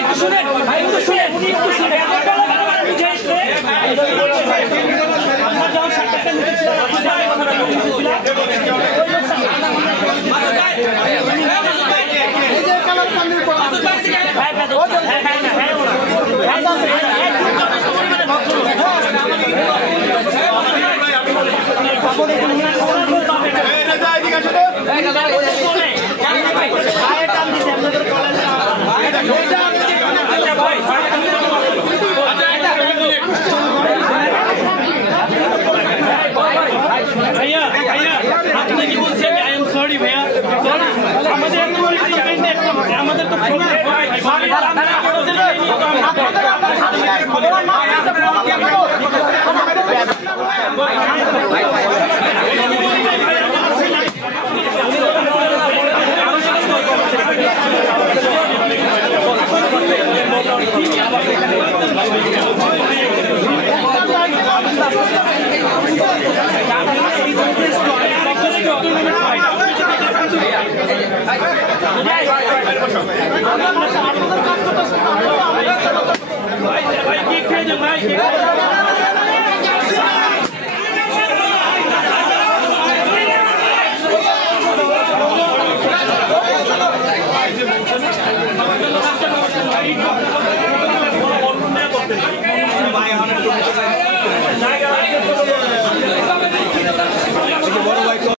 একটু শুনেন ভাই, একটু শুনেন, উনি একটু শুনেন। আমরা যখন সাক্ষাৎকার নিতেছিলাম, भैया भैया आपने কি বলছেন আই এম সরি भैया সরি আমাদের একটু ইভেন্ট একটা আমাদের তো ভাই কি খেয়ে ভাই